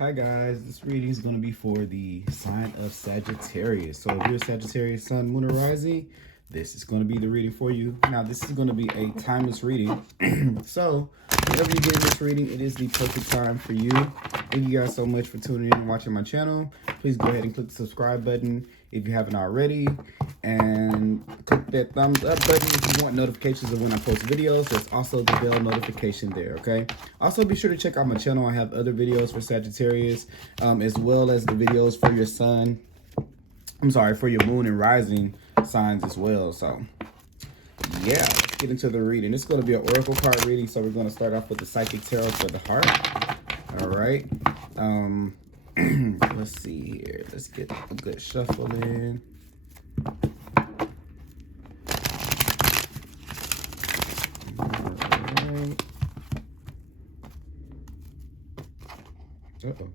Hi guys, this reading is going to be for the sign of Sagittarius. So if you're a Sagittarius sun, moon, or rising, this is going to be the reading for you. Now this is going to be a timeless reading. So whenever you get this reading, it is the perfect time for you. Thank you guys so much for tuning in and watching my channel. Please go ahead and click the subscribe button if you haven't already. And click that thumbs up button if you want notifications of when I post videos. There's also the bell notification there, okay? Also, be sure to check out my channel. I have other videos for Sagittarius, as well as the videos for your sun. I'm sorry, for your moon and rising signs as well. So, yeah, let's get into the reading. It's going to be an oracle card reading, so we're going to start off with the psychic tarot for the heart. All right. Let's see here. Let's get a good shuffle in. Uh-oh.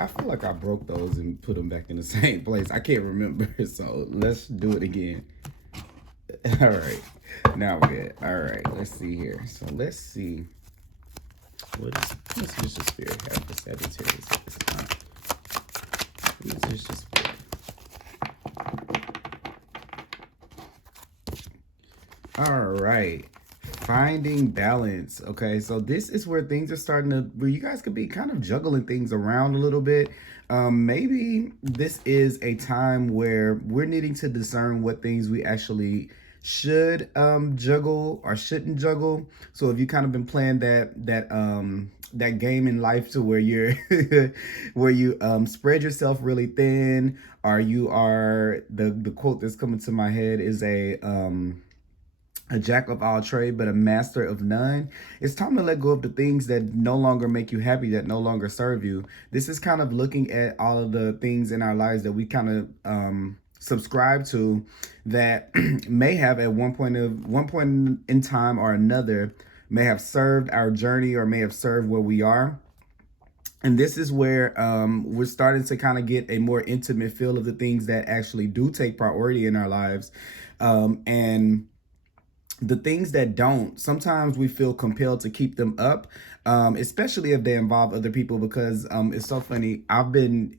I feel like I broke those and put them back in the same place. I can't remember, so let's do it again. All right, now we're good. All right, let's see here. So let's see. What does the spirit have for Sagittarius at this time? What is the spirit? All right. Finding balance. Okay, so this is where things are starting to, where you guys could be kind of juggling things around a little bit. Maybe this is a time where we're needing to discern what things we actually should juggle or shouldn't juggle. So if you kind of been playing that game in life to where you're where you spread yourself really thin, or you are, the quote that's coming to my head is a jack of all trade, but a master of none. It's time to let go of the things that no longer make you happy, that no longer serve you. This is kind of looking at all of the things in our lives that we kind of subscribe to, that may have at one point in time or another may have served our journey or may have served where we are. And this is where we're starting to kind of get a more intimate feel of the things that actually do take priority in our lives. And the things that don't, sometimes we feel compelled to keep them up, especially if they involve other people, because it's so funny.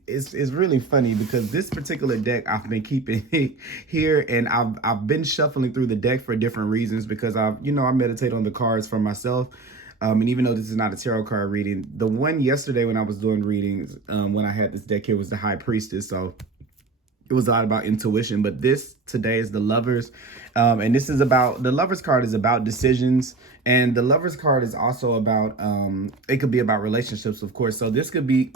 It's really funny because this particular deck I've been keeping here, and I've been shuffling through the deck for different reasons, because I meditate on the cards for myself. And even though this is not a tarot card reading, the one yesterday when I was doing readings, when I had this deck here, was the High Priestess. So it was a lot about intuition, but this today is the Lovers. And this is about, the Lovers card is about decisions, and the Lovers card is also about, it could be about relationships, of course. So this could be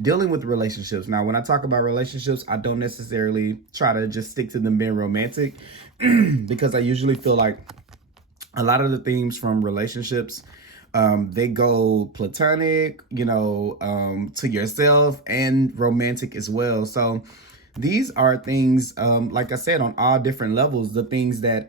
dealing with relationships. Now, when I talk about relationships, I don't necessarily try to just stick to them being romantic, because I usually feel like a lot of the themes from relationships, they go platonic, to yourself, and romantic as well. So these are things, like I said, on all different levels, the things that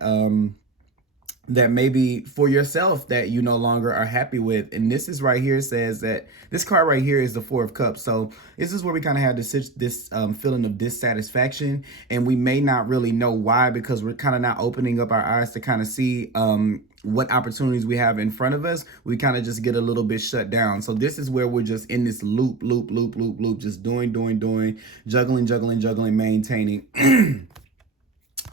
that maybe for yourself that you no longer are happy with. And this is right here, says that this card right here is the Four of Cups. So this is where we kind of have this feeling of dissatisfaction, and we may not really know why, because we're kind of not opening up our eyes to kind of see what opportunities we have in front of us. We kind of just get a little bit shut down. So this is where we're just in this loop, just doing, juggling, maintaining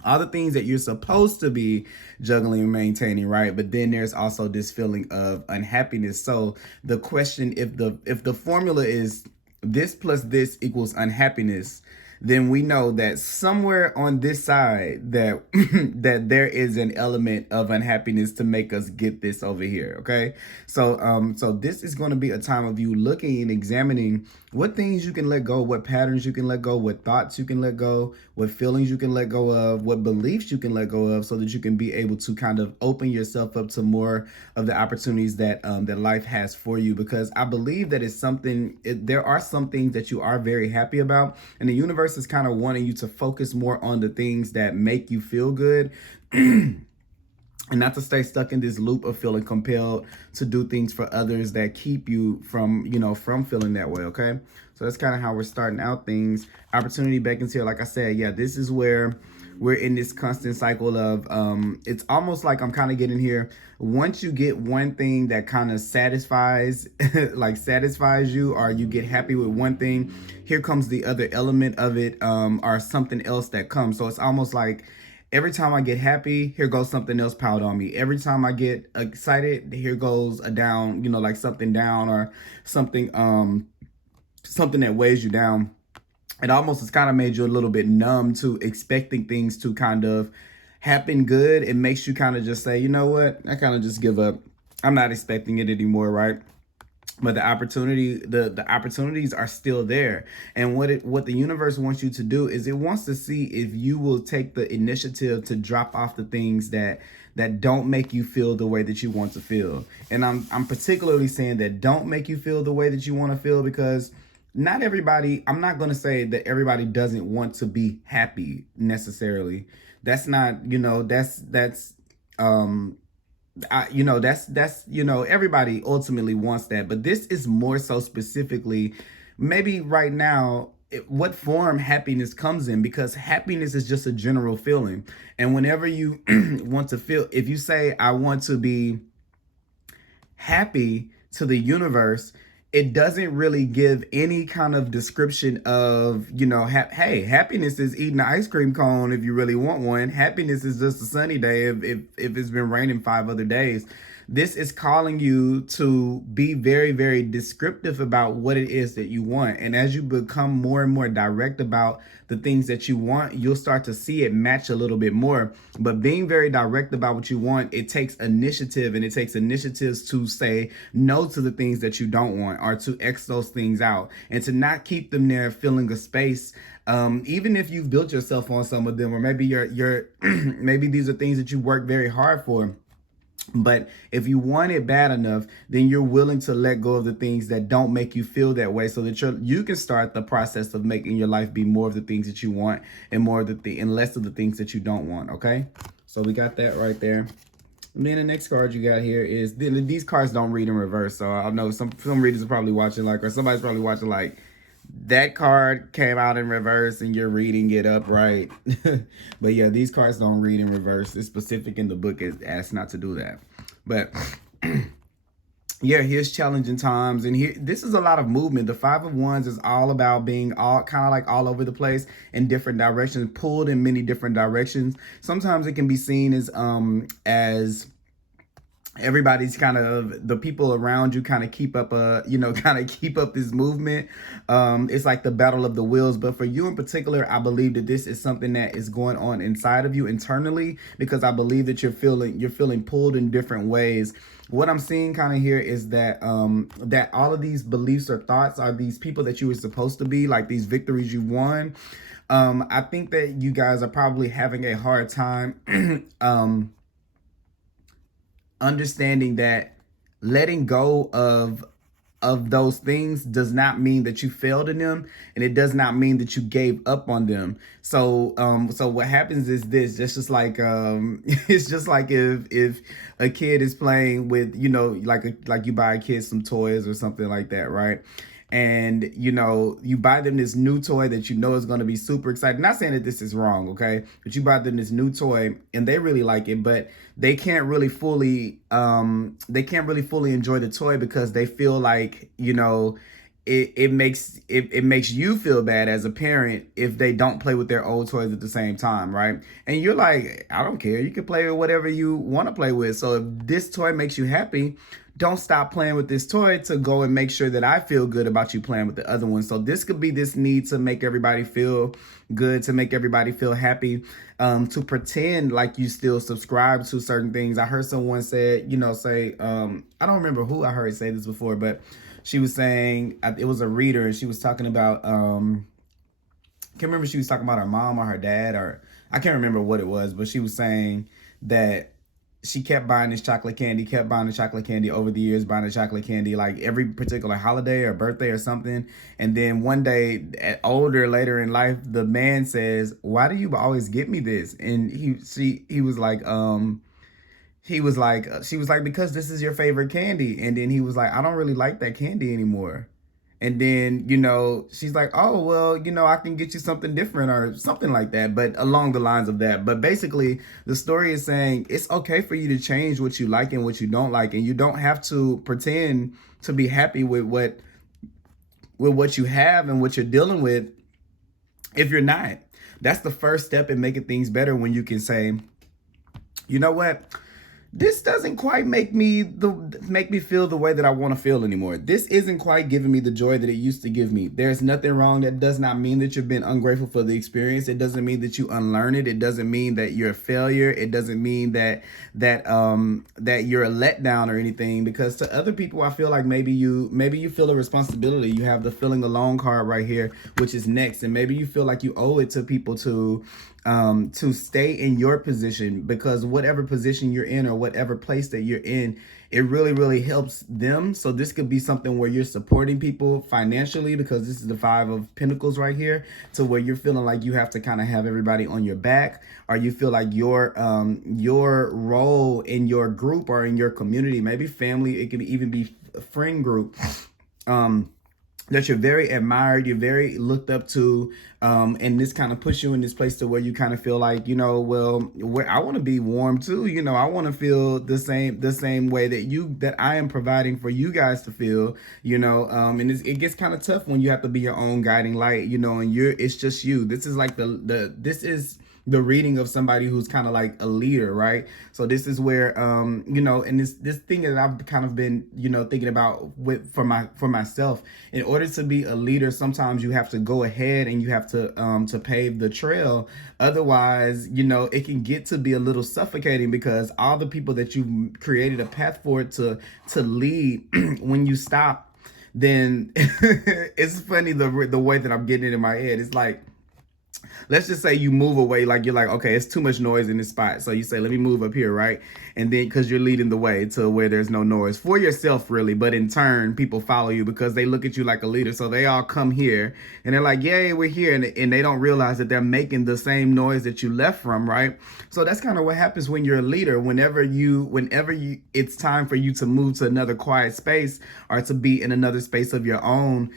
all the things that you're supposed to be juggling and maintaining, right? But then there's also this feeling of unhappiness. So the question, if the formula is this plus this equals unhappiness, then we know that somewhere on this side that that there is an element of unhappiness to make us get this over here. Okay, so this is going to be a time of you looking and examining what things you can let go, what patterns you can let go, what thoughts you can let go, what feelings you can let go of, what beliefs you can let go of, so that you can be able to kind of open yourself up to more of the opportunities that that life has for you. Because I believe that it's something, there are some things that you are very happy about, and the universe is kind of wanting you to focus more on the things that make you feel good. And not to stay stuck in this loop of feeling compelled to do things for others that keep you from, from feeling that way, okay? So that's kind of how we're starting out things. Opportunity beckons here. Like I said, yeah, this is where we're in this constant cycle of it's almost like I'm kind of getting here. Once you get one thing that kind of satisfies like satisfies you, or you get happy with one thing, here comes the other element of it, or something else that comes. So it's almost like every time I get happy, here goes something else piled on me. Every time I get excited, here goes a down, you know, like something down, or something something that weighs you down. It almost has kind of made you a little bit numb to expecting things to kind of happen good. It makes you kind of just say, you know what, I kind of just give up. I'm not expecting it anymore, right? But the opportunities are still there. And what the universe wants you to do is it wants to see if you will take the initiative to drop off the things that don't make you feel the way that you want to feel. And I'm particularly saying that don't make you feel the way that you want to feel, because not everybody, I'm not going to say that everybody doesn't want to be happy necessarily. That's not, you know, that's you know, that's you know, everybody ultimately wants that, but this is more so specifically maybe right now what form happiness comes in, because happiness is just a general feeling. And whenever you want to feel, if you say I want to be happy to the universe, it doesn't really give any kind of description of, you know, hey, happiness is eating an ice cream cone if you really want one. Happiness is just a sunny day if it's been raining 5 other days. This is calling you to be very, very descriptive about what it is that you want. And as you become more and more direct about the things that you want, you'll start to see it match a little bit more. But being very direct about what you want, it takes initiative, and it takes initiatives to say no to the things that you don't want, or to X those things out, and to not keep them there filling a space. Even if you've built yourself on some of them, or maybe you're maybe these are things that you work very hard for. But if you want it bad enough, then you're willing to let go of the things that don't make you feel that way, so that you can start the process of making your life be more of the things that you want, and more of and less of the things that you don't want. Okay, so we got that right there. And then the next card you got here is, these cards don't read in reverse, so I know some readers are probably watching like, or somebody's probably watching like, that card came out in reverse and you're reading it upright. But yeah, these cards don't read in reverse. It's specific in the book, it asks not to do that. But yeah, here's challenging times, and here this is a lot of movement. The 5 of Wands is all about being all kind of like all over the place in different directions, pulled in many different directions. Sometimes it can be seen as everybody's kind of, the people around you kind of keep up kind of keep up this movement. It's like the battle of the wheels. But for you in particular, I believe that this is something that is going on inside of you internally, because I believe that you're feeling pulled in different ways. What I'm seeing kind of here is that that all of these beliefs or thoughts are these people that you were supposed to be, like these victories you won. I think that you guys are probably having a hard time understanding that letting go of those things does not mean that you failed in them, and it does not mean that you gave up on them. So so what happens is this, it's just like it's just like if a kid is playing with, you know, like you buy a kid some toys or something like that, right? And you know, you buy them this new toy that you know is going to be super exciting. Not saying that this is wrong, okay, but you buy them this new toy and they really like it, but they can't really fully enjoy the toy, because they feel like, you know, it makes you feel bad as a parent if they don't play with their old toys at the same time, right? And you're like, I don't care, you can play with whatever you want to play with. So if this toy makes you happy, don't stop playing with this toy to go and make sure that I feel good about you playing with the other one. So this could be this need to make everybody feel good, to make everybody feel happy, to pretend like you still subscribe to certain things. I heard someone say, I don't remember who I heard say this before, but she was saying, it was a reader, and she was talking about, can't remember if she was talking about her mom or her dad, or I can't remember what it was, but she was saying that she kept buying this chocolate candy over the years, buying the chocolate candy like every particular holiday or birthday or something. And then one day, later in life, the man says, "Why do you always get me this?" And she was like, because this is your favorite candy. And then he was like, "I don't really like that candy anymore." And then, you know, she's like, oh, well, you know, I can get you something different or something like that, but along the lines of that. But basically, the story is saying it's okay for you to change what you like and what you don't like. And you don't have to pretend to be happy with what you have and what you're dealing with if you're not. That's the first step in making things better, when you can say, you know what? This doesn't quite make me feel the way that I want to feel anymore. This isn't quite giving me the joy that it used to give me. There's nothing wrong. That does not mean that you've been ungrateful for the experience. It doesn't mean that you unlearn it. It doesn't mean that you're a failure. It doesn't mean that you're a letdown or anything. Because to other people, I feel like maybe you feel a responsibility. You have the feeling alone card right here, which is next, and maybe you feel like you owe it to people to stay in your position, because whatever position you're in or whatever place that you're in, it really, really helps them. So this could be something where you're supporting people financially, because this is the 5 of Pentacles right here, to where you're feeling like you have to kind of have everybody on your back, or you feel like your role in your group or in your community, maybe family, it could even be a friend group, that you're very admired, you're very looked up to, and this kind of puts you in this place to where you kind of feel like, you know, well, where I want to be warm too, you know, I want to feel the same way that I am providing for you guys to feel, you know, and it gets kind of tough when you have to be your own guiding light, you know, and it's just you. This is like this is the reading of somebody who's kind of like a leader, right? So this is where, you know, and this thing that I've kind of been, you know, thinking about for myself. In order to be a leader, sometimes you have to go ahead and you have to pave the trail. Otherwise, you know, it can get to be a little suffocating, because all the people that you created a path for to lead, when you stop, then it's funny the way that I'm getting it in my head. It's like, let's just say you move away, like you're like, okay, it's too much noise in this spot. So you say, let me move up here, right? And then, because you're leading the way to where there's no noise for yourself, really. But in turn, people follow you because they look at you like a leader. So they all come here and they're like, yay, we're here. And they don't realize that they're making the same noise that you left from, right? So that's kind of what happens when you're a leader. Whenever it's time for you to move to another quiet space, or to be in another space of your own,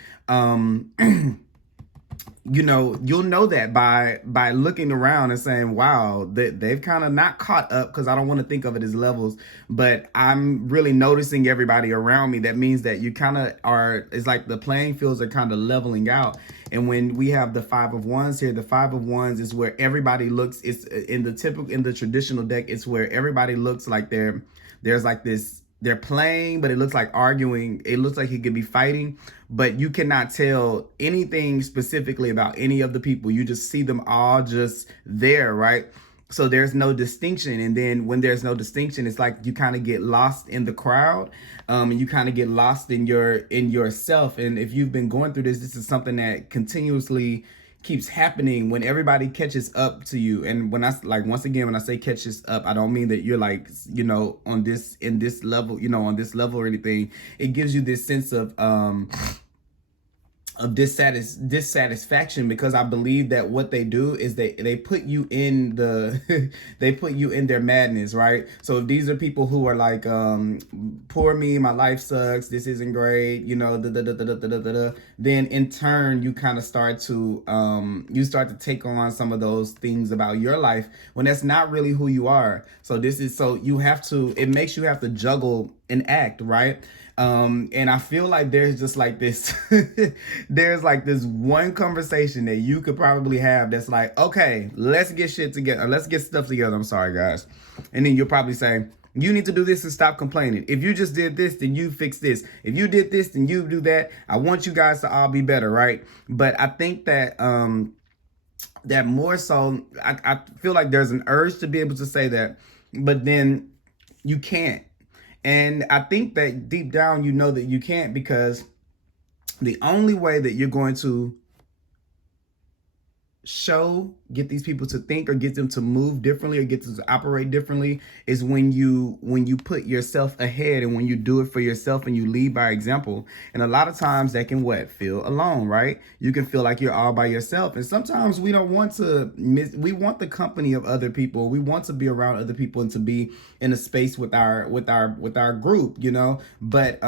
you know, you'll know that by looking around and saying, wow, they've kind of not caught up, because I don't want to think of it as levels, but I'm really noticing everybody around me. That means that you kind of it's like the playing fields are kind of leveling out. And when we have the 5 of Wands here, the 5 of Wands is where everybody looks, it's in the traditional deck, it's where everybody looks like there's like this, they're playing, but it looks like arguing. It looks like he could be fighting, but you cannot tell anything specifically about any of the people. You just see them all just there, right? So there's no distinction. And then when there's no distinction, it's like you kind of get lost in the crowd, and you kind of get lost in yourself. And if you've been going through this is something that continuously keeps happening when everybody catches up to you. And when I, like, once again, when I say catches up, I don't mean that you're like, you know, in this level, you know, on this level or anything. It gives you this sense of dissatisfaction, because I believe that what they do is they put you in they put you in their madness, right? So if these are people who are like, poor me, my life sucks, this isn't great, you know, then in turn you kind of start to take on some of those things about your life when that's not really who you are. So it makes you have to juggle and act, right? And I feel like there's just like this, there's like this one conversation that you could probably have that's like, okay, let's get shit together. Let's get stuff together. I'm sorry, guys. And then you'll probably say, you need to do this and stop complaining. If you just did this, then you fix this. If you did this, then you do that. I want you guys to all be better, right? But I think that, that more so, I feel like there's an urge to be able to say that, but then you can't. And I think that deep down, you know that you can't, because the only way that you're going to get these people to think, or get them to move differently, or get them to operate differently, is when you put yourself ahead, and when you do it for yourself and you lead by example. And a lot of times that can feel alone, right? You can feel like you're all by yourself. And sometimes we don't want to we want the company of other people. We want to be around other people and to be in a space with our group, you know. But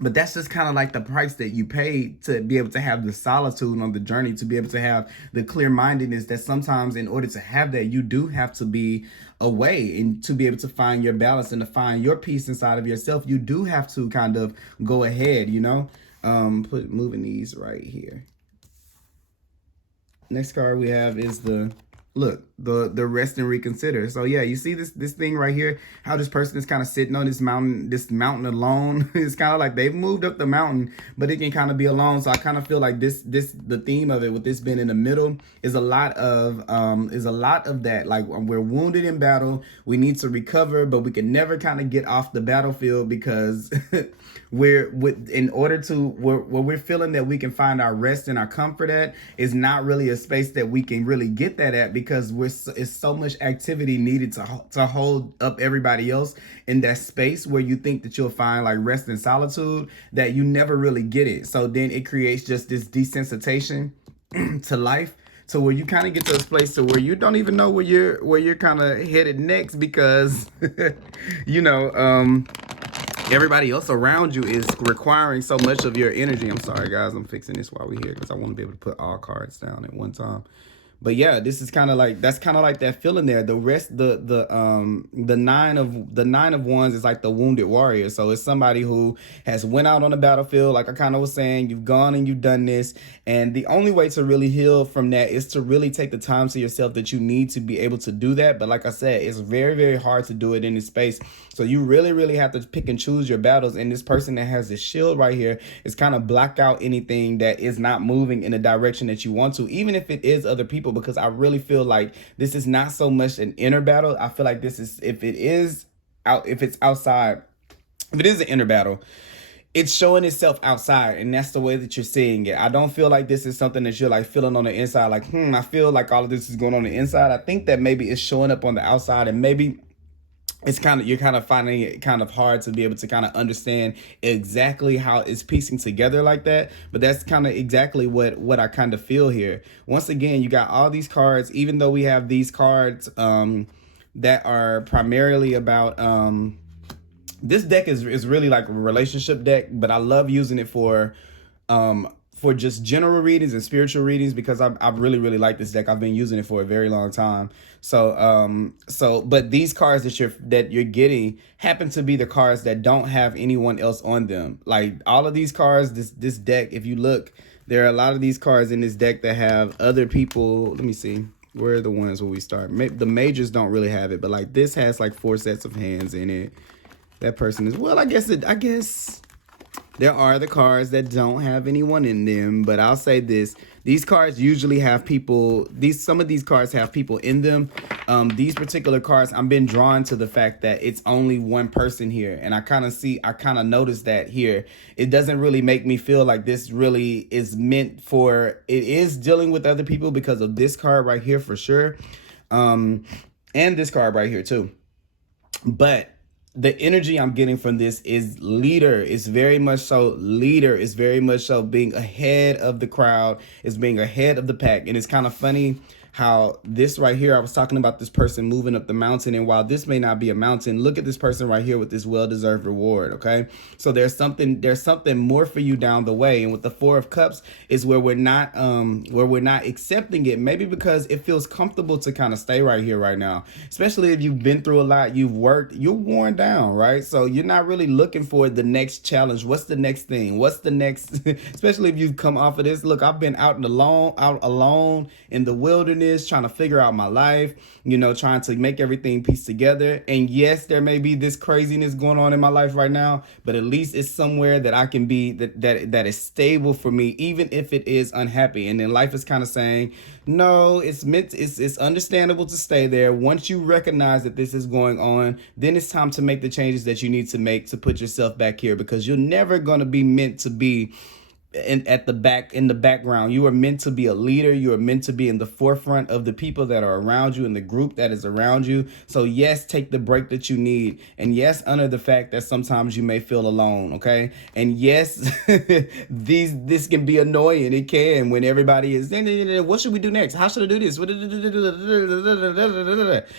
But that's just kind of like the price that you pay to be able to have the solitude on the journey, to be able to have the clear-mindedness that sometimes in order to have that, you do have to be away, and to be able to find your balance and to find your peace inside of yourself, you do have to kind of go ahead, you know. Moving these right here. Next card we have is the rest and reconsider. So yeah, you see this thing right here, how this person is kind of sitting on this mountain alone. It's kind of like they've moved up the mountain, but it can kind of be alone. So I kind of feel like the theme of it, with this being in the middle, is a lot of that, like, we're wounded in battle, we need to recover, but we can never kind of get off the battlefield, because where we're feeling that we can find our rest and our comfort at is not really a space that we can really get that at, because it's so much activity needed to hold up everybody else in that space where you think that you'll find like rest and solitude, that you never really get it. So then it creates just this desensitization to life, to where you kind of get to this place to where you don't even know where you're kind of headed next, because you know, everybody else around you is requiring so much of your energy. I'm sorry, guys. I'm fixing this while we're here because I want to be able to put all cards down at one time. But yeah, this is kind of like, that's kind of like that feeling there. The rest, the nine of wands is like the wounded warrior. So it's somebody who has went out on the battlefield, like I kind of was saying. You've gone and you've done this, and the only way to really heal from that is to really take the time to yourself that you need to be able to do that. But like I said, it's very, very hard to do it in this space. So you really, really have to pick and choose your battles. And this person that has this shield right here is kind of block out anything that is not moving in the direction that you want to, even if it is other people, because I really feel like this is not so much an inner battle. I feel like this is, if it's outside, if it is an inner battle, it's showing itself outside, and that's the way that you're seeing it. I don't feel like this is something that you're like feeling on the inside, like, I feel like all of this is going on the inside. I think that maybe it's showing up on the outside, and maybe it's you're kind of finding it kind of hard to be able to kind of understand exactly how it's piecing together like that. But that's kind of exactly what I kind of feel here. Once again, you got all these cards, even though we have these cards that are primarily about this deck is really like a relationship deck, but I love using it for just general readings and spiritual readings, because I really, really like this deck. I've been using it for a very long time. So but these cards that you're getting happen to be the cards that don't have anyone else on them. Like all of these cards, this deck, if you look, there are a lot of these cards in this deck that have other people. Let me see. Where are the ones where we start? The majors don't really have it, but like this has like 4 sets of hands in it. That person is, well, I guess there are the cards that don't have anyone in them, but I'll say this. These cards usually have people, some of these cards have people in them. These particular cards, I'm been drawn to the fact that it's only one person here. And I kind of noticed that here. It doesn't really make me feel like this really is meant for, it is dealing with other people because of this card right here for sure. And this card right here too. But the energy I'm getting from this is leader. It's very much so leader. It's very much so being ahead of the crowd. It's being ahead of the pack. And it's kind of funny how this right here, I was talking about this person moving up the mountain, and while this may not be a mountain, look at this person right here with this well-deserved reward. Okay, so there's something more for you down the way. And with the 4 of Cups is where we're not accepting it, maybe because it feels comfortable to kind of stay right here right now, especially if you've been through a lot, you've worked, you're worn down, right? So you're not really looking for the next challenge. What's the next thing? What's the next especially if you've come off of this. Look, I've been out alone in the wilderness, trying to figure out my life, trying to make everything piece together. And yes, there may be this craziness going on in my life right now, but at least it's somewhere that I can be, that is stable for me, even if it is unhappy. And then life is kind of saying, no, it's understandable to stay there. Once you recognize that this is going on, then it's time to make the changes that you need to make to put yourself back here, because you're never going to be meant to be at the back, in the background. You are meant to be a leader. You are meant to be in the forefront of the people that are around you and the group that is around you. So yes, take the break that you need, and yes, honor the fact that sometimes you may feel alone. Okay, and yes, this can be annoying. It can, when everybody is, what should we do next? How should I do this?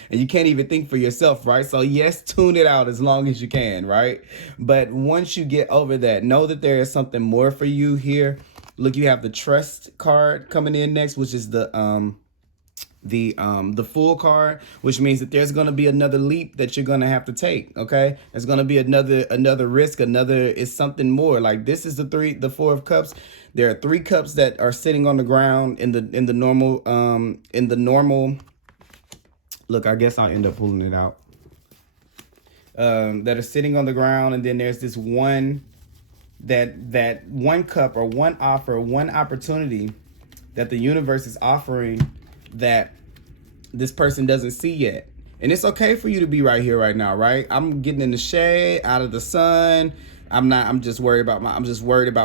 And you can't even think for yourself, right? So yes, tune it out as long as you can, right? But once you get over that, know that there is something more for you here. Look, you have the trust card coming in next, which is the Fool card, which means that there's going to be another leap that you're going to have to take. Okay, there's going to be another risk, it's something more. Like, this is the Four of Cups. There are 3 cups that are sitting on the ground in the normal. Look, I guess I'll end up pulling it out. That are sitting on the ground, and then there's this one, that one cup, or one offer, one opportunity that the universe is offering that this person doesn't see yet. And it's okay for you to be right here, right now, right? I'm getting in the shade, out of the sun. I'm just worried about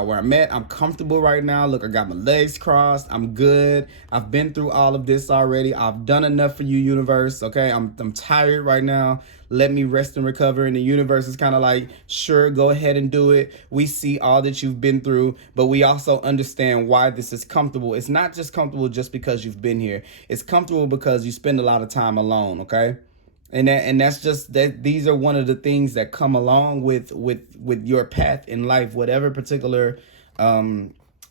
where I'm at. I'm comfortable right now. Look, I got my legs crossed. I'm good. I've been through all of this already. I've done enough for you, universe. Okay, I'm tired right now. Let me rest and recover. And the universe is kind of like, sure, go ahead and do it. We see all that you've been through, but we also understand why this is comfortable. It's not just comfortable just because you've been here. It's comfortable because you spend a lot of time alone, okay? And that's just that. These are one of the things that come along with your path in life. Whatever particular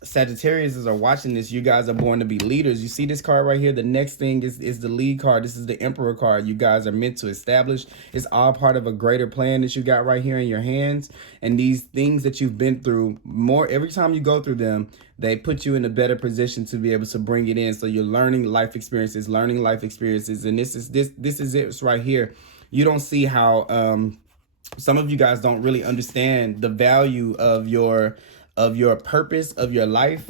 Sagittarius are watching this, you guys are born to be leaders. You see this card right here. The next thing is the lead card. This is the Emperor card. You guys are meant to establish. It's all part of a greater plan that you got right here in your hands. And these things that you've been through, every time you go through them, they put you in a better position to be able to bring it in. So you're learning life experiences, and this is it right here. You don't see how some of you guys don't really understand the value of your purpose of your life,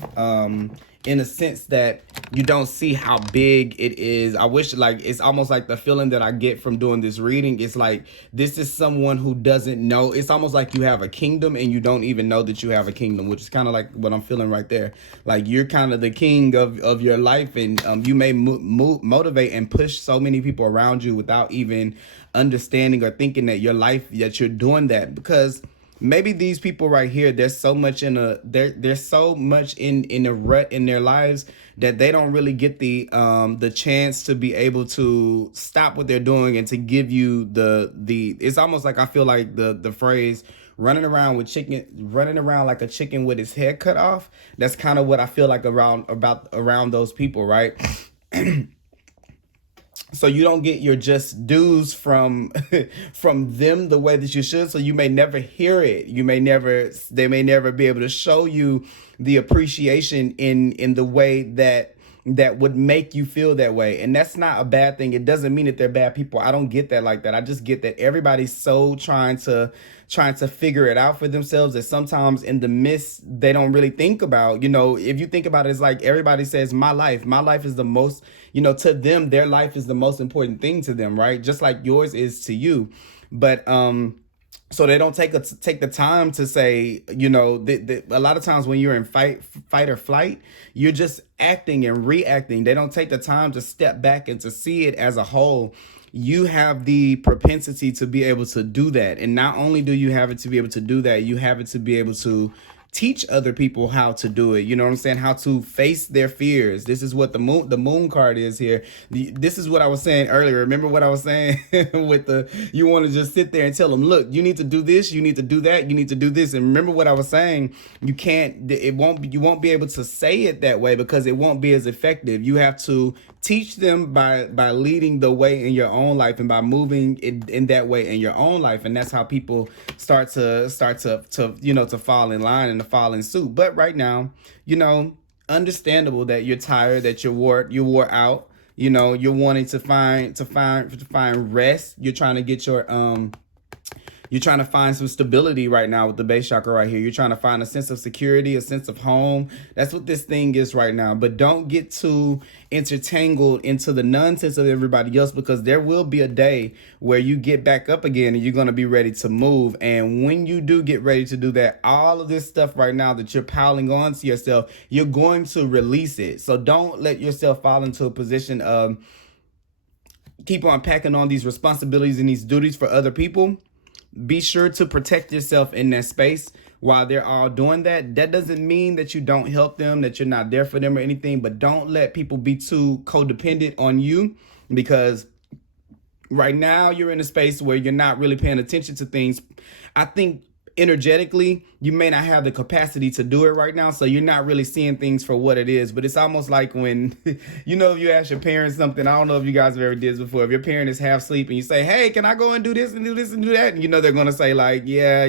in a sense that you don't see how big it is. I wish, like, it's almost like the feeling that I get from doing this reading. It's like, this is someone who doesn't know. It's almost like you have a kingdom and you don't even know that you have a kingdom, which is kind of like what I'm feeling right there. Like, you're kind of the king of your life, and you may motivate and push so many people around you without even understanding or thinking that that you're doing that, because maybe these people right here, there's so much in a rut in their lives that they don't really get the chance to be able to stop what they're doing and to give you the it's almost like, I feel like the phrase running around like a chicken with his head cut off. That's kind of what I feel like around those people, right? So you don't get your just dues from them the way that you should. So you may never hear it. They may never be able to show you the appreciation in the way that would make you feel that way. And that's not a bad thing. It doesn't mean that they're bad people. I don't get that like that. I just get that everybody's so trying to figure it out for themselves that sometimes in the midst, they don't really think about, if you think about it, it's like everybody says, my life is the most, to them, their life is the most important thing to them, right? Just like yours is to you. But so they don't take the time to say, a lot of times when you're in fight or flight, you're just acting and reacting. They don't take the time to step back and to see it as a whole. You have the propensity to be able to do that. And not only do you have it to be able to do that, you have it to be able to teach other people how to do it. You know what I'm saying? How to face their fears. This is what the moon card is here. This is what I was saying earlier. Remember what I was saying with you want to just sit there and tell them, look, you need to do this, you need to do that, you need to do this. And remember what I was saying, you won't be able to say it that way because it won't be as effective. You have to teach them by leading the way in your own life and by moving in that way in your own life. And that's how people start to fall in line and to fall in suit. But right now, understandable that you're tired, that you're wore out, you're wanting to find rest. You're trying to get You're trying to find some stability right now with the base chakra right here. You're trying to find a sense of security, a sense of home. That's what this thing is right now. But don't get too intertangled into the nonsense of everybody else, because there will be a day where you get back up again and you're going to be ready to move. And when you do get ready to do that, all of this stuff right now that you're piling on to yourself, you're going to release it. So don't let yourself fall into a position of keep on packing on these responsibilities and these duties for other people. Be sure to protect yourself in that space while they're all doing that. That doesn't mean that you don't help them, that you're not there for them or anything, but don't let people be too codependent on you, because right now you're in a space where you're not really paying attention to things. I think energetically, you may not have the capacity to do it right now, so you're not really seeing things for what it is. But it's almost like when, you know, if you ask your parents something, I don't know if you guys have ever did this before. If your parent is half asleep and you say, hey, can I go and do this and do this and do that? And you know they're going to say like, yeah,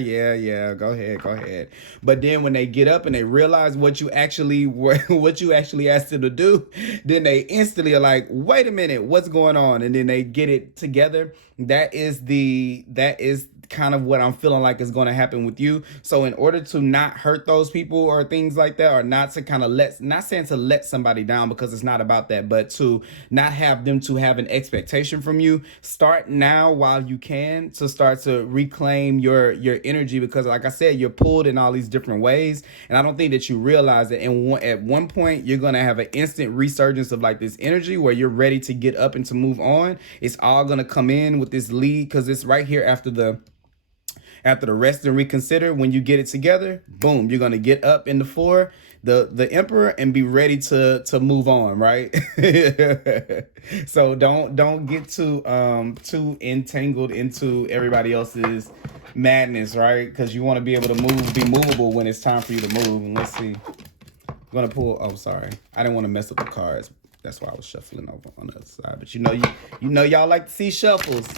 go ahead. But then when they get up and they realize what you actually asked them to do, then they instantly are like, wait a minute, what's going on? And then they get it together. That is kind of what I'm feeling like is going to happen with you. So in order to not hurt those people or things like that, or not to kind of not saying to let somebody down, because it's not about that, but to not have them to have an expectation from you, start now while you can to start to reclaim your energy, because like I said, you're pulled in all these different ways. And I don't think that you realize it. And at one point, you're going to have an instant resurgence of like this energy where you're ready to get up and to move on. It's all going to come in with this lead, because it's right here after the rest and reconsider. When you get it together, boom, you're going to get up in the four, the emperor, and be ready to move on, right? So don't get too entangled into everybody else's madness, right? Because you want to be able to be movable when it's time for you to move. And let's see, I'm going to pull, oh, sorry, I didn't want to mess up the cards. That's why I was shuffling over on the other side. But you know y'all like to see shuffles.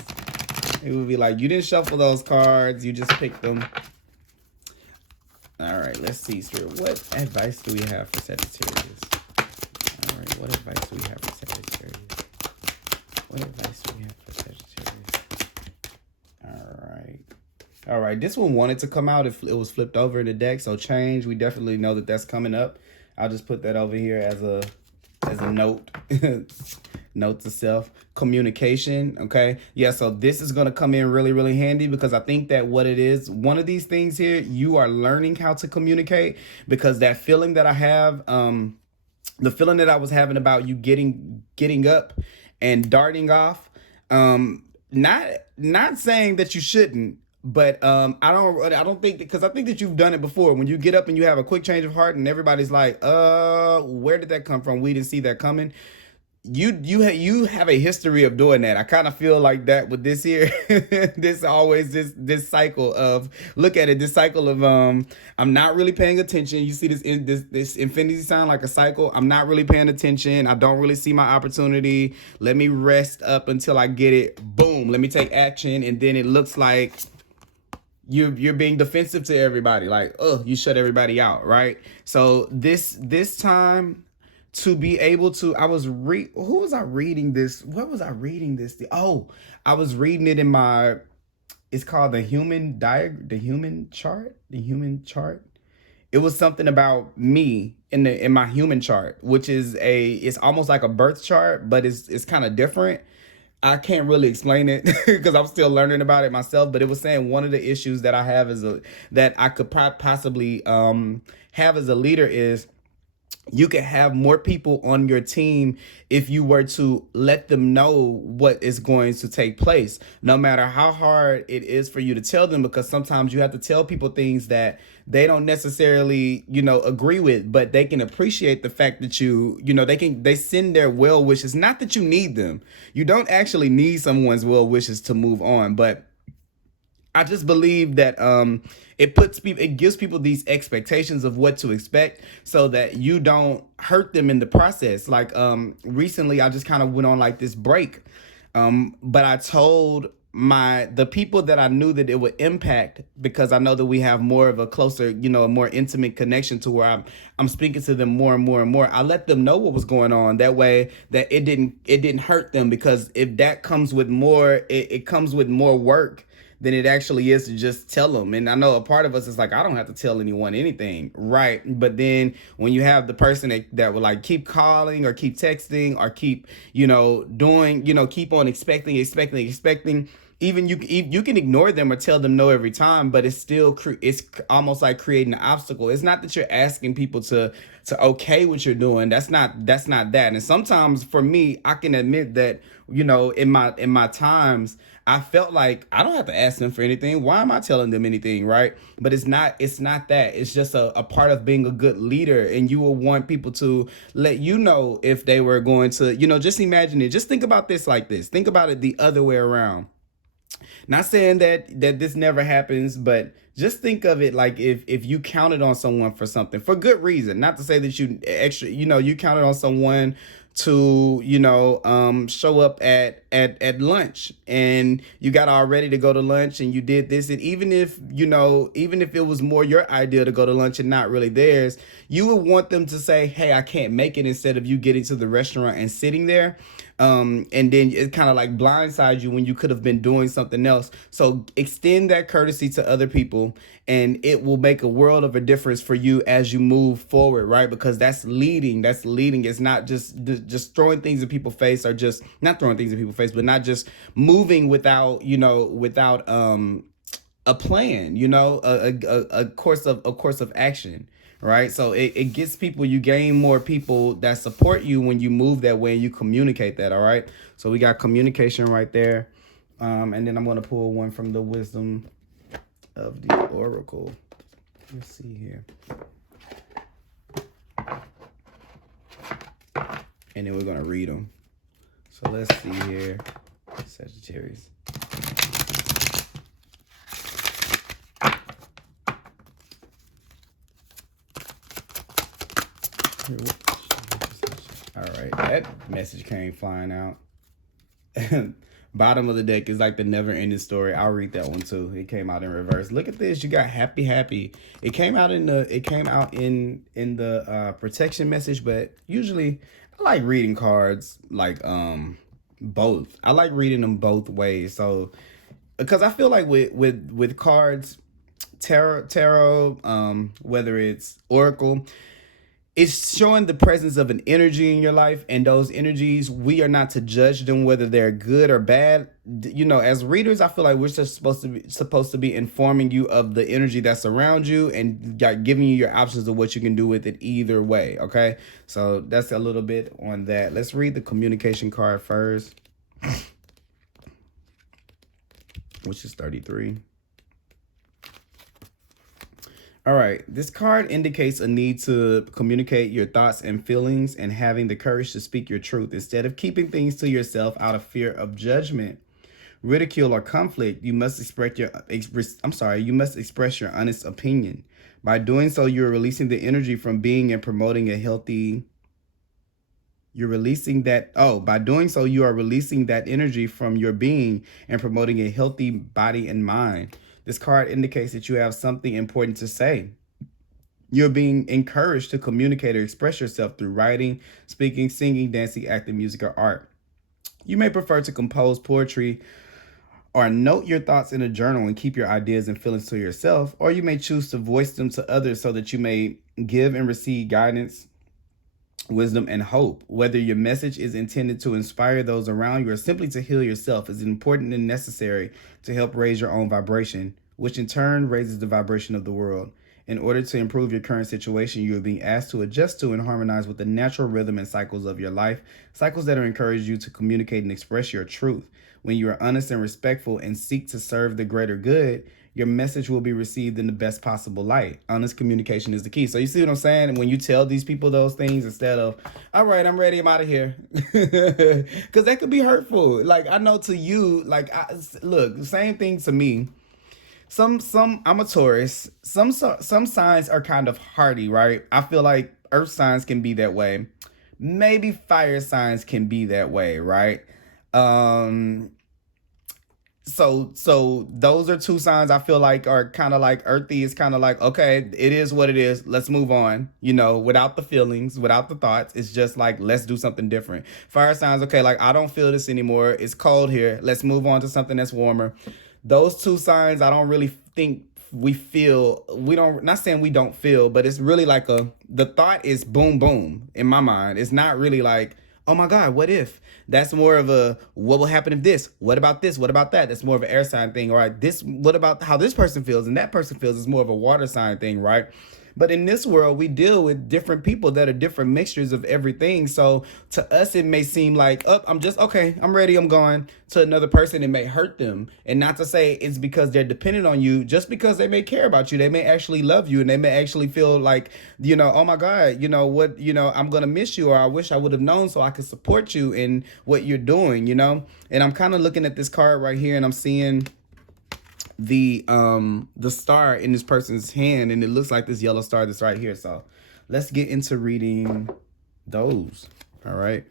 It would be like, you didn't shuffle those cards, you just picked them. All right, let's see, Spirit. What advice do we have for Sagittarius? All right, what advice do we have for Sagittarius? What advice do we have for Sagittarius? All right, this one wanted to come out. It was flipped over in the deck, so change. We definitely know that that's coming up. I'll just put that over here as a note. Note to self. Communication. Okay, yeah, so this is going to come in really, really handy, because I think that what it is, one of these things here, you are learning how to communicate, because that feeling that I have, the feeling that I was having about you getting up and darting off, not saying that you shouldn't, but I don't think, because I think that you've done it before, when you get up and you have a quick change of heart and everybody's like, where did that come from? We didn't see that coming. You have a history of doing that. I kind of feel like that with this here. this cycle of, look at it, this cycle of I'm not really paying attention. You see this infinity sign like a cycle. I'm not really paying attention. I don't really see my opportunity. Let me rest up until I get it. Boom. Let me take action. And then it looks like you're being defensive to everybody. Like, you shut everybody out, right? So this time, to be able to, I was reading this? What was I reading this? I was reading it in my, it's called the human chart. It was something about me in my human chart, which is it's almost like a birth chart, but it's kind of different. I can't really explain it because I'm still learning about it myself, but it was saying one of the issues that I have that I could possibly have as a leader is, you could have more people on your team if you were to let them know what is going to take place, no matter how hard it is for you to tell them, because sometimes you have to tell people things that they don't necessarily, agree with, but they can appreciate the fact that they send their well wishes. Not that you need them. You don't actually need someone's well wishes to move on, but I just believe that it gives people these expectations of what to expect, so that you don't hurt them in the process. Like recently, I just kind of went on like this break, but I told the people that I knew that it would impact, because I know that we have more of a closer, a more intimate connection to where I'm speaking to them more and more and more. I let them know what was going on. That way that it didn't hurt them, because if that comes with more, it comes with more work than it actually is to just tell them. And I know a part of us is like, I don't have to tell anyone anything, right? But then when you have the person that will like keep calling or keep texting or keep, doing, keep on expecting, even you can ignore them or tell them no every time, but it's still it's almost like creating an obstacle. It's not that you're asking people to okay what you're doing. That's not that. And sometimes for me, I can admit that, in my times, I felt like I don't have to ask them for anything. Why am I telling them anything, right? But it's not that. It's just a part of being a good leader, and you will want people to let you know if they were going to, just imagine it. Just think about this like this. Think about it the other way around. Not saying that this never happens, but just think of it like if you counted on someone for something for good reason. Not to say that you counted on someone to show up at lunch, and you got all ready to go to lunch, and you did this, and even if it was more your idea to go to lunch and not really theirs, you would want them to say, hey, I can't make it, instead of you getting to the restaurant and sitting there. And then it kind of like blindsides you when you could have been doing something else. So extend that courtesy to other people, and it will make a world of a difference for you as you move forward, right? Because that's leading. It's not just throwing things in people's face, or just not throwing things in people's face, but not just moving without a plan, a course of action. Right. So it gets people, you gain more people that support you when you move that way and you communicate that. All right. So we got communication right there. And then I'm going to pull one from the wisdom of the oracle. Let's see here. And then we're going to read them. So let's see here. Sagittarius. All right, that message came flying out. Bottom of the deck is like the never-ending story. I'll read that one too. It came out in reverse. Look at this. You got happy. It came out in the protection message, but usually I like reading cards like both. I like reading them both ways. So because I feel like with cards, tarot, whether it's oracle, it's showing the presence of an energy in your life, and those energies, we are not to judge them whether they're good or bad. As readers, I feel like we're just supposed to be informing you of the energy that's around you and giving you your options of what you can do with it either way. Okay, so that's a little bit on that. Let's read the communication card first, which is 33. All right, this card indicates a need to communicate your thoughts and feelings and having the courage to speak your truth instead of keeping things to yourself out of fear of judgment, ridicule, or conflict. You must express your honest opinion. By doing so, you're releasing the energy from being and promoting a healthy. By doing so, you are releasing that energy from your being and promoting a healthy body and mind. This card indicates that you have something important to say. You're being encouraged to communicate or express yourself through writing, speaking, singing, dancing, acting, music, or art. You may prefer to compose poetry or note your thoughts in a journal and keep your ideas and feelings to yourself, or you may choose to voice them to others so that you may give and receive guidance, wisdom, and hope. Whether your message is intended to inspire those around you or simply to heal yourself is important and necessary to help raise your own vibration, which in turn raises the vibration of the world. In order to improve your current situation, you are being asked to adjust to and harmonize with the natural rhythm and cycles of your life, cycles that encourage you to communicate and express your truth. When you are honest and respectful and seek to serve the greater good, your message will be received in the best possible light. Honest communication is the key. So you see what I'm saying? When you tell these people those things instead of, all right, I'm ready, I'm out of here. Because that could be hurtful. Like, I know to you, look, same thing to me. I'm a Taurus. Some signs are kind of hardy, right? I feel like earth signs can be that way. Maybe fire signs can be that way, right? So those are two signs I feel like are kind of like earthy. It's kind of like, okay, it is what it is. Let's move on, without the feelings, without the thoughts. It's just like, let's do something different. Fire signs, okay, like I don't feel this anymore. It's cold here. Let's move on to something that's warmer. those two signs, I don't really think we don't, not saying we don't feel, but it's really like the thought is boom boom in my mind. It's not really like, oh my God, what if? That's more of a, what will happen if this? What about this? What about that? That's more of an air sign thing, right? This, what about how this person feels and that person feels, is more of a water sign thing, right? But in this world, we deal with different people that are different mixtures of everything. So to us, it may seem like, oh, I'm just, okay, I'm ready, I'm going. To another person, it may hurt them. And not to say it's because they're dependent on you, just because they may care about you. They may actually love you, and they may actually feel like, oh my God, what, I'm going to miss you, or I wish I would have known so I could support you in what you're doing. And I'm kind of looking at this card right here, and I'm seeing the star in this person's hand, and it looks like this yellow star that's right here. So let's get into reading those. All right,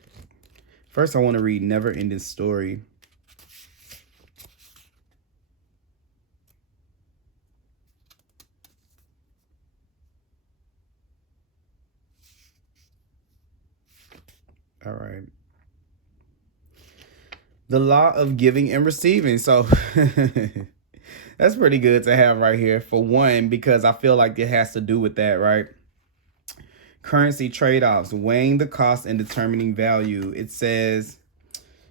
first I want to read Never Ending Story. All right, the law of giving and receiving. So that's pretty good to have right here, for one, because I feel like it has to do with that, right? Currency trade-offs, weighing the cost and determining value. It says,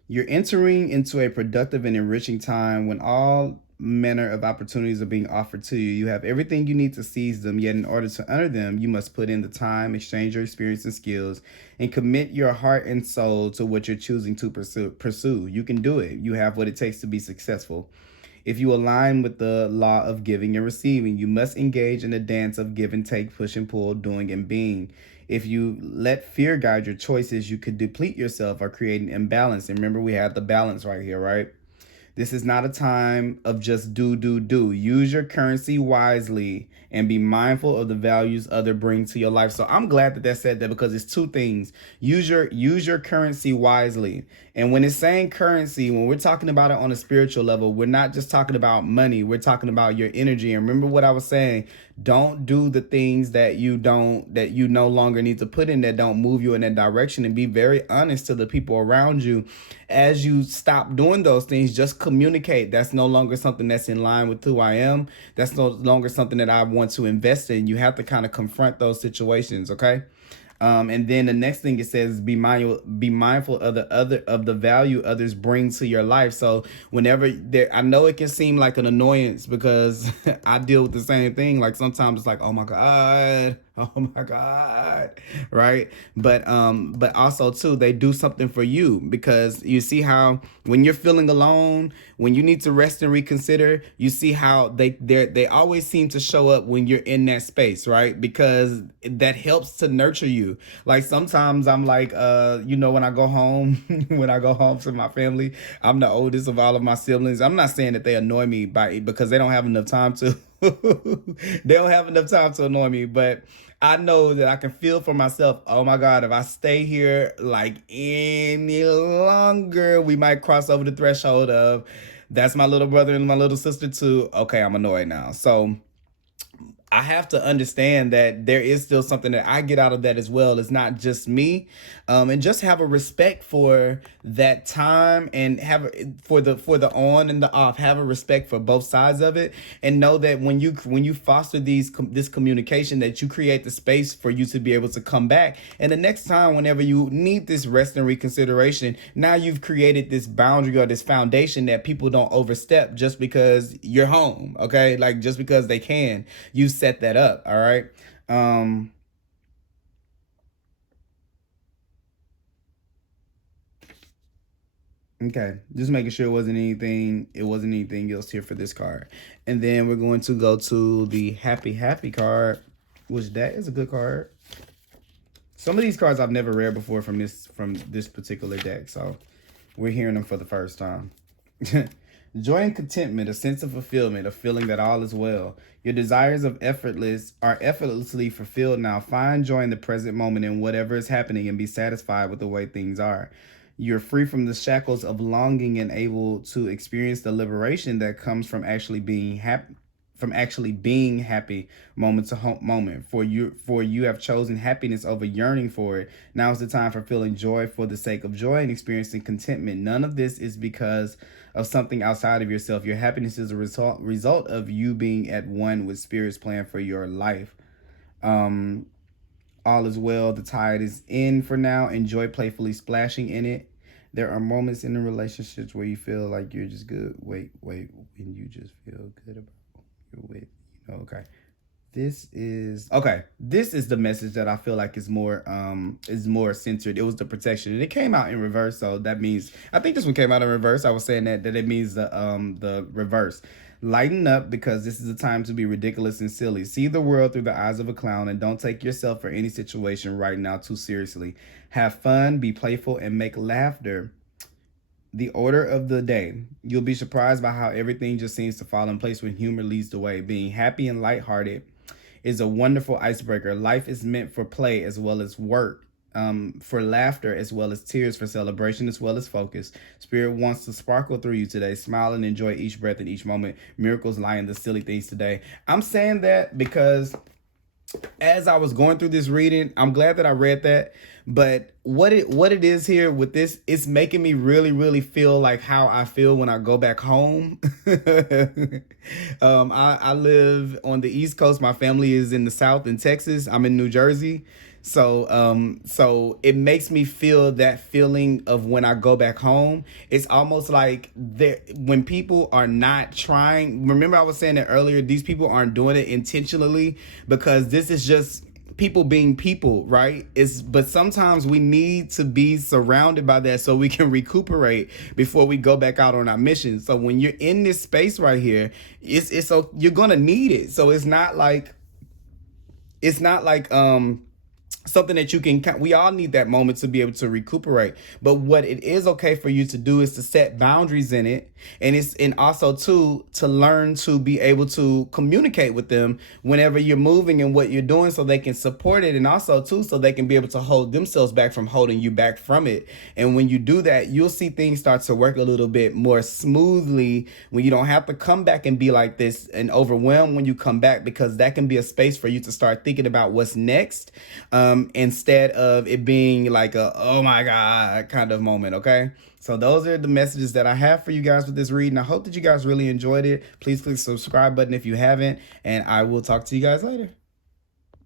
you're entering into a productive and enriching time when all manner of opportunities are being offered to you. You have everything you need to seize them, yet in order to honor them, you must put in the time, exchange your experience and skills, and commit your heart and soul to what you're choosing to pursue. You can do it. You have what it takes to be successful. If you align with the law of giving and receiving, you must engage in the dance of give and take, push and pull, doing and being. If you let fear guide your choices, you could deplete yourself or create an imbalance. And remember, we have the balance right here, right? This is not a time of just do. Use your currency wisely and be mindful of the values others bring to your life. So I'm glad that said that, because it's two things. Use your currency wisely. And when it's saying currency, when we're talking about it on a spiritual level, we're not just talking about money. We're talking about your energy. And remember what I was saying. Don't do the things that you no longer need to put in, that don't move you in that direction, and be very honest to the people around you. As you stop doing those things, just communicate. That's no longer something that's in line with who I am. That's no longer something that I want to invest in. You have to kind of confront those situations, okay? And then the next thing it says, be mindful of the value others bring to your life. So whenever I know it can seem like an annoyance, because I deal with the same thing. Like sometimes it's like, oh my God, right? But also too, they do something for you, because you see how when you're feeling alone, when you need to rest and reconsider, you see how they always seem to show up when you're in that space, right? Because that helps to nurture you. Like sometimes I'm like, when I go home, when I go home to my family, I'm the oldest of all of my siblings. I'm not saying that they annoy me because they don't have enough time to. They don't have enough time to annoy me, but I know that I can feel for myself, oh my God, if I stay here like any longer, we might cross over the threshold of, that's my little brother and my little sister too. Okay, I'm annoyed now. So I have to understand that there is still something that I get out of that as well. It's not just me, and just have a respect for that time, and for the on and the off. Have a respect for both sides of it, and know that when you foster this communication, that you create the space for you to be able to come back. And the next time, whenever you need this rest and reconsideration, now you've created this boundary or this foundation that people don't overstep just because you're home. Okay, like just because they can, you set that up. All right. Okay, just making sure it wasn't anything else here for this card. And then we're going to go to the happy card, which that is a good card. Some of these cards I've never read before from this particular deck, so we're hearing them for the first time. Joy and contentment, a sense of fulfillment, a feeling that all is well. Your desires are effortlessly fulfilled now. Find joy in the present moment in whatever is happening, and be satisfied with the way things are. You're free from the shackles of longing and able to experience the liberation that comes from actually being happy, from actually being happy moment to moment. For you have chosen happiness over yearning for it. Now is the time for feeling joy for the sake of joy and experiencing contentment. None of this is because of something outside of yourself. Your happiness is a result of you being at one with Spirit's plan for your life. All is well. The tide is in for now. Enjoy playfully splashing in it. There are moments in the relationships where you feel like you're just good. Wait, when you just feel good about you're with, okay. This is the message that I feel like is more centered. It was the protection, and it came out in reverse, so that means I think this one came out in reverse. I was saying that it means the reverse. Lighten up, because this is a time to be ridiculous and silly. See the world through the eyes of a clown, and don't take yourself or any situation right now too seriously. Have fun, be playful, and make laughter the order of the day. You'll be surprised by how everything just seems to fall in place when humor leads the way. Being happy and lighthearted is a wonderful icebreaker. Life is meant for play as well as work, for laughter as well as tears, for celebration as well as focus. Spirit wants to sparkle through you today. Smile and enjoy each breath and each moment. Miracles lie in the silly things today. I'm saying that because as I was going through this reading, I'm glad that I read that. But what it is here with this, it's making me really, really feel like how I feel when I go back home. I live on the East Coast. My family is in the South in Texas. I'm in New Jersey. So it makes me feel that feeling of when I go back home. It's almost like when people are not trying. Remember I was saying that earlier, these people aren't doing it intentionally, because this is just people being people, right? But sometimes we need to be surrounded by that so we can recuperate before we go back out on our mission. So when you're in this space right here, it's so you're gonna need it. So it's not like something that you can, we all need that moment to be able to recuperate. But what it is okay for you to do is to set boundaries in it, and also to learn to be able to communicate with them whenever you're moving and what you're doing, so they can support it, and also too so they can be able to hold themselves back from holding you back from it. And when you do that, you'll see things start to work a little bit more smoothly, when you don't have to come back and be like this and overwhelmed when you come back, because that can be a space for you to start thinking about what's next, instead of it being like a oh my god kind of moment. Okay, so those are the messages that I have for you guys with this reading. I hope that you guys really enjoyed it. Please click the subscribe button if you haven't, and I will talk to you guys later.